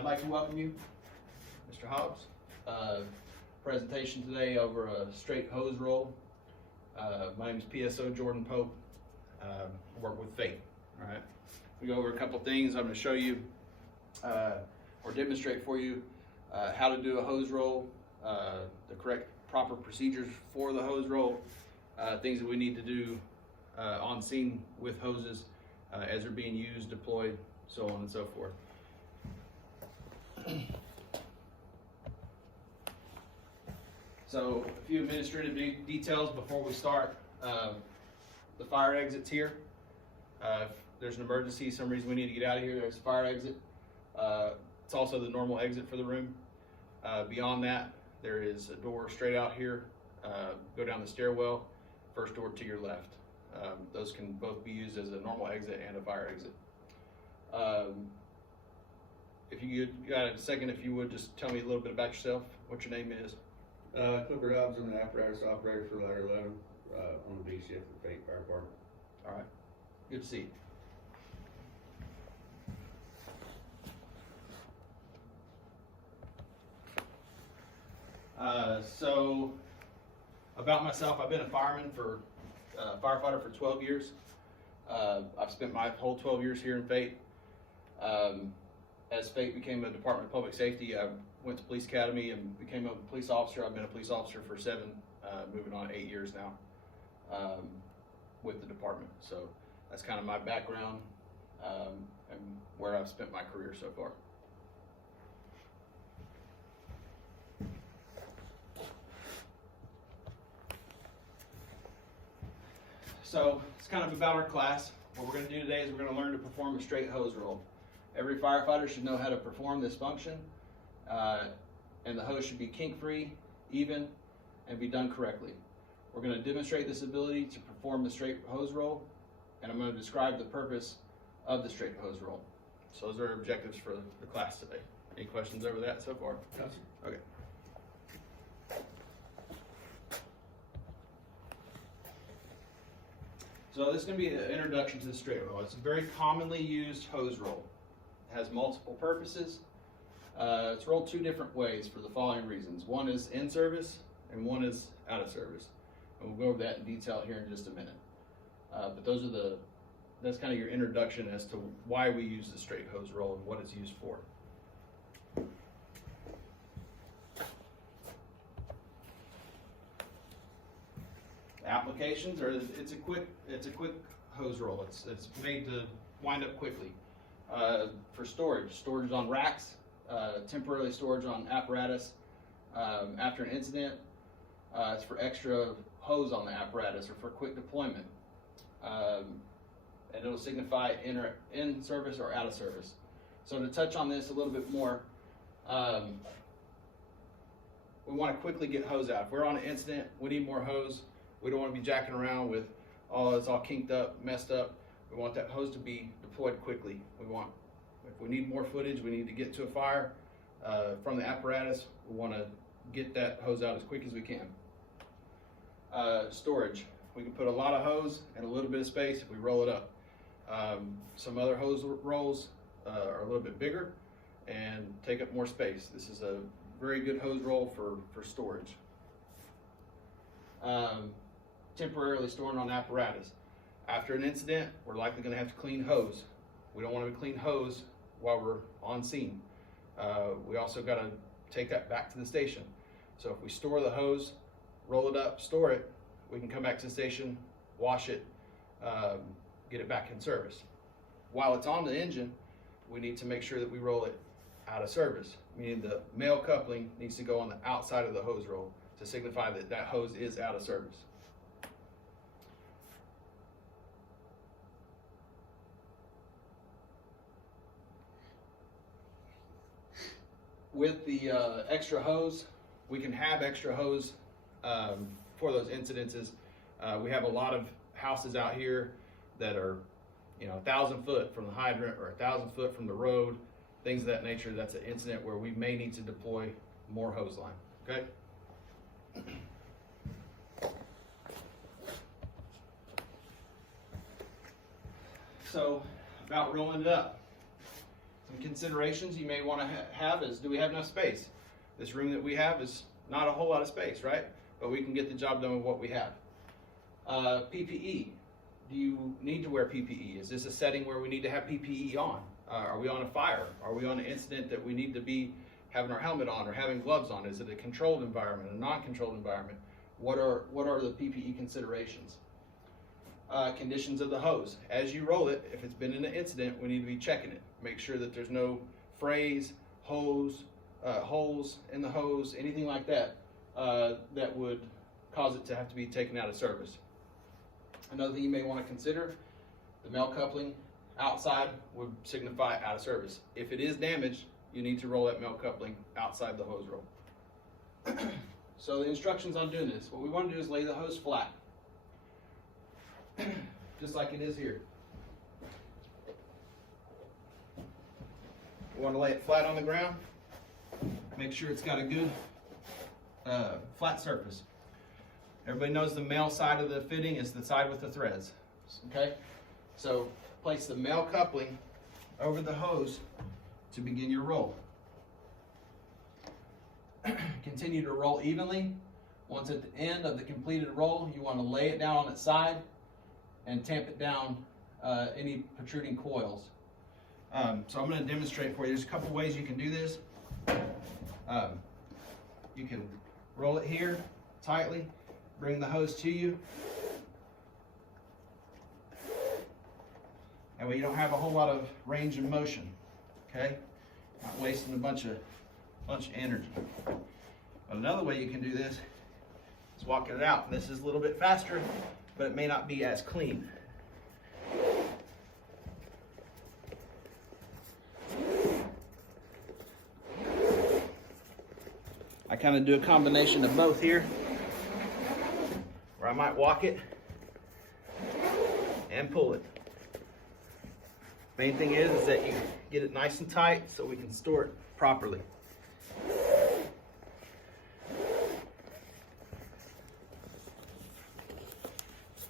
I'd like to welcome you, Mr. Hobbs. Presentation today over a straight hose roll. My name is PSO Jordan Pope. I work with Fate. All right. We go over a couple things. I'm going to show you or demonstrate for you how to do a hose roll, the correct proper procedures for the hose roll, things that we need to do on scene with hoses as they're being used, deployed, so on and so forth. So a few administrative details before we start. The fire exit's here. If there's an emergency, some reason we need to get out of here, there's a fire exit. It's also the normal exit for the room. Beyond that, there is a door straight out here. Go down the stairwell, first door to your left. Those can both be used as a normal exit and a fire exit. If you got a second, if you would just tell me a little bit about yourself, what your name is. Clifford Hobbs, I'm the apparatus operator for Ladder 11 on the B shift at Fate Fire Department. All right, good to see you. So about myself, I've been a fireman firefighter for 12 years. I've spent my whole 12 years here in Fate. As Fate became a Department of Public Safety, I went to police academy and became a police officer. I've been a police officer for 7, moving on 8 years now with the department. So that's kind of my background and where I've spent my career so far. So it's kind of about our class. What we're going to do today is we're going to learn to perform a straight hose roll. Every firefighter should know how to perform this function, and the hose should be kink-free, even, and be done correctly. We're going to demonstrate this ability to perform the straight hose roll, and I'm going to describe the purpose of the straight hose roll. So those are our objectives for the class today. Any questions over that so far? No, sir. Okay. So this is going to be an introduction to the straight roll. It's a very commonly used hose roll. It has multiple purposes. It's rolled 2 different ways for the following reasons. One is in service and one is out of service. And we'll go over that in detail here in just a minute. But that's kind of your introduction as to why we use the straight hose roll and what it's used for. Applications are it's a quick hose roll. It's made to wind up quickly. For storage on racks, temporarily storage on apparatus. After an incident, it's for extra hose on the apparatus or for quick deployment. And it'll signify in service or out of service. So to touch on this a little bit more, we want to quickly get hose out. If we're on an incident, we need more hose. We don't want to be jacking around with, it's all kinked up, messed up. We want that hose to be deployed quickly. If we need more footage, we need to get to a fire from the apparatus. We want to get that hose out as quick as we can. Storage. We can put a lot of hose in a little bit of space if we roll it up. Some other hose rolls are a little bit bigger and take up more space. This is a very good hose roll for storage. Temporarily storing on apparatus. After an incident, we're likely going to have to clean hose. We don't want to clean hose while we're on scene. We also got to take that back to the station. So if we store the hose, roll it up, store it, we can come back to the station, wash it, get it back in service. While it's on the engine, we need to make sure that we roll it out of service, meaning the male coupling needs to go on the outside of the hose roll to signify that that hose is out of service. With the extra hose, we can have extra hose for those incidences. We have a lot of houses out here that are 1,000 foot from the hydrant or 1,000 foot from the road, things of that nature. That's an incident where we may need to deploy more hose line. Okay. So about rolling it up. Some considerations you may want to have is, do we have enough space? This room that we have is not a whole lot of space, right? But we can get the job done with what we have. PPE. Do you need to wear PPE? Is this a setting where we need to have PPE on? Are we on a fire? Are we on an incident that we need to be having our helmet on or having gloves on? Is it a controlled environment, a non-controlled environment? What are the PPE considerations? Conditions of the hose. As you roll it, if it's been in an incident, we need to be checking it. Make sure that there's no frays, hose, holes in the hose, anything like that, that would cause it to have to be taken out of service. Another thing you may want to consider, the male coupling outside would signify out of service. If it is damaged, you need to roll that male coupling outside the hose roll. So the instructions on doing this, what we want to do is lay the hose flat, just like it is here. We want to lay it flat on the ground. Make sure it's got a good flat surface. Everybody knows the male side of the fitting is the side with the threads. Okay? So place the male coupling over the hose to begin your roll. Continue to roll evenly. Once at the end of the completed roll, you want to lay it down on its side and tamp it down any protruding coils. So I'm going to demonstrate for you. There's a couple ways you can do this. You can roll it here tightly, bring the hose to you. That way you don't have a whole lot of range of motion. Okay? Not wasting a bunch of energy. But another way you can do this is walking it out. This is a little bit faster, but it may not be as clean. I kind of do a combination of both here, where I might walk it and pull it. Main thing is that you get it nice and tight so we can store it properly.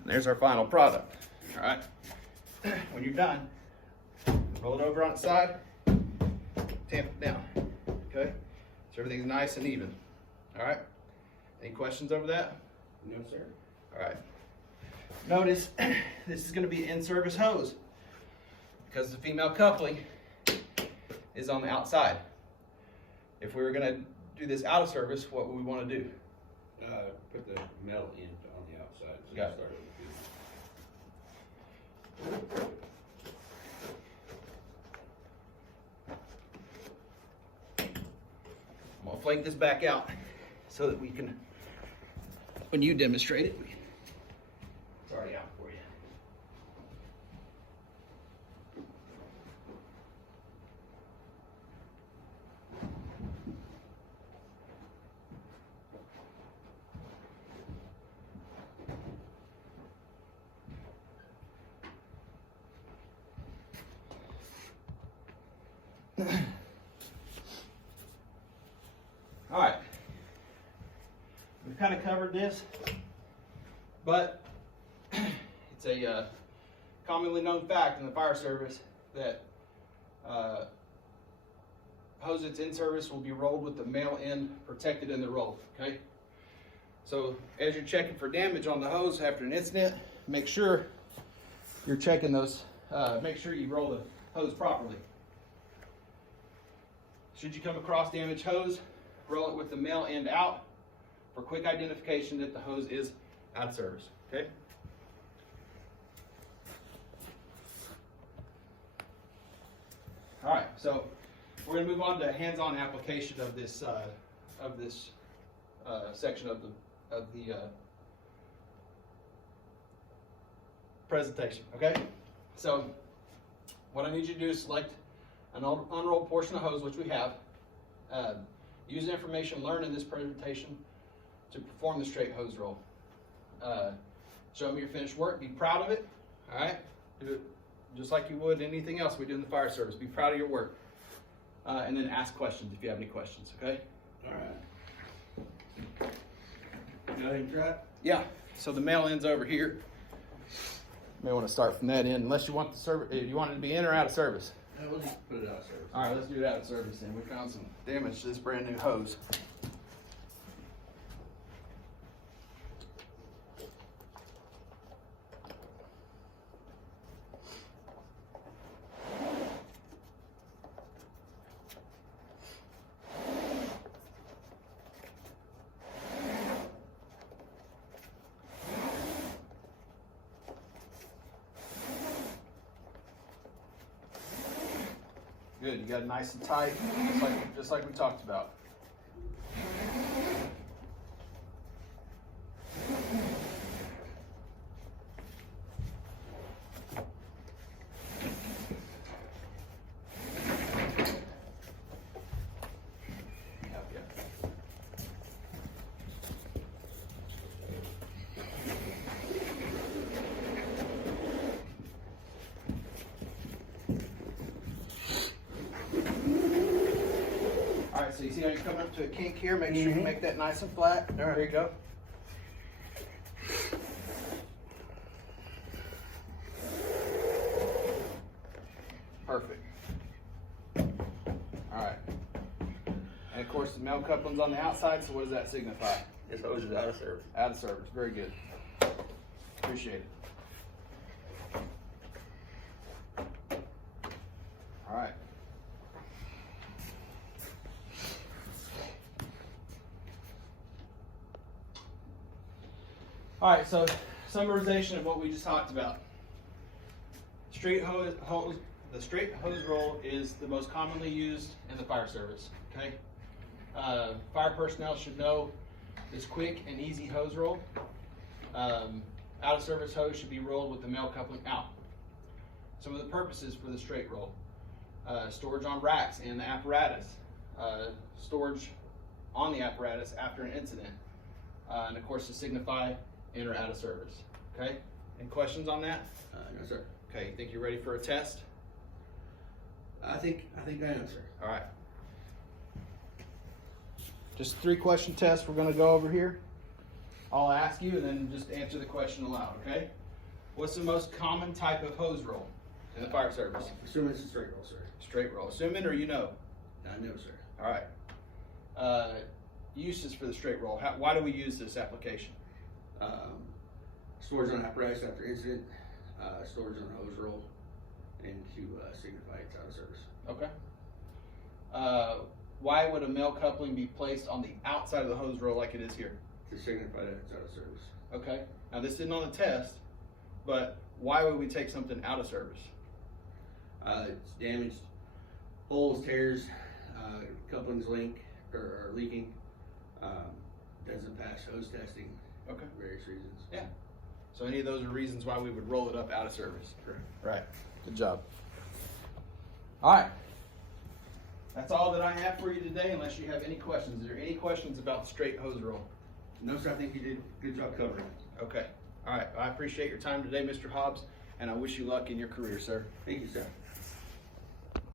And there's our final product. All right. When you're done, roll it over on its side, tamp it down. Okay. So everything's nice and even. All right. Any questions over that? No, sir. All right. Notice this is going to be an in-service hose because the female coupling is on the outside. If we were going to do this out of service, what would we want to do? Put the metal end on the outside. So Got it. start I'm going to flake this back out so that we can, when you demonstrate it, it's already out for you. All right, we've kind of covered this, but it's a commonly known fact in the fire service that hose that's in service will be rolled with the male end protected in the roll, okay? So as you're checking for damage on the hose after an incident, make sure you're checking those, make sure you roll the hose properly. Should you come across damaged hose, roll it with the male end out for quick identification that the hose is out of service, okay? All right, so we're gonna move on to hands-on application of this section of the presentation, okay? So what I need you to do is select an unrolled portion of hose, which we have. Use the information learned in this presentation to perform the straight hose roll. Show me your finished work. Be proud of it. All right. Do it just like you would anything else we do in the fire service. Be proud of your work, and then ask questions if you have any questions. Okay. All right. Go ahead and try it. Yeah. So the male end's over here. You may want to start from that end, unless you want the service. You want it to be in or out of service. We'll just put it out of service. All right, let's do it out of service then. We found some damage to this brand new hose. Good, you got it nice and tight, just like we talked about. Alright, so you see how you're coming up to a kink here? Make sure you make that nice and flat. There you go. Perfect. Alright. And of course the male coupling's on the outside, so what does that signify? This hose is out of service. Out of service. Very good. Appreciate it. Alright. Alright, so summarization of what we just talked about. The straight hose roll is the most commonly used in the fire service. Okay, fire personnel should know this quick and easy hose roll. Out of service hose should be rolled with the male coupling out. Some of the purposes for the straight roll: storage on racks in the apparatus, storage on the apparatus after an incident, and of course to signify in or out of service. Okay, any questions on that? No, sir. Okay, you think you're ready for a test? I think I am, sir. All right. Just a 3-question test we're going to go over here. I'll ask you and then just answer the question aloud, okay? What's the most common type of hose roll in the fire service? Assuming it's a straight roll, sir. Straight roll. Assuming or you know? I know, sir. All right. Uses for the straight roll. Why do we use this application? Storage on apparatus after incident, storage on hose roll, and to signify it's out of service. Okay. Why would a male coupling be placed on the outside of the hose roll like it is here? To signify that it's out of service. Okay. Now this isn't on the test, but why would we take something out of service? It's damaged, holes, tears, couplings are leaking, doesn't pass hose testing. Okay. For various reasons. Yeah. So any of those are reasons why we would roll it up out of service. Correct. Right. Good job. All right. That's all that I have for you today, unless you have any questions. Is there any questions about the straight hose roll? No, sir. I think you did a good job covering it. Okay. All right. I appreciate your time today, Mr. Hobbs, and I wish you luck in your career, sir. Thank you, sir.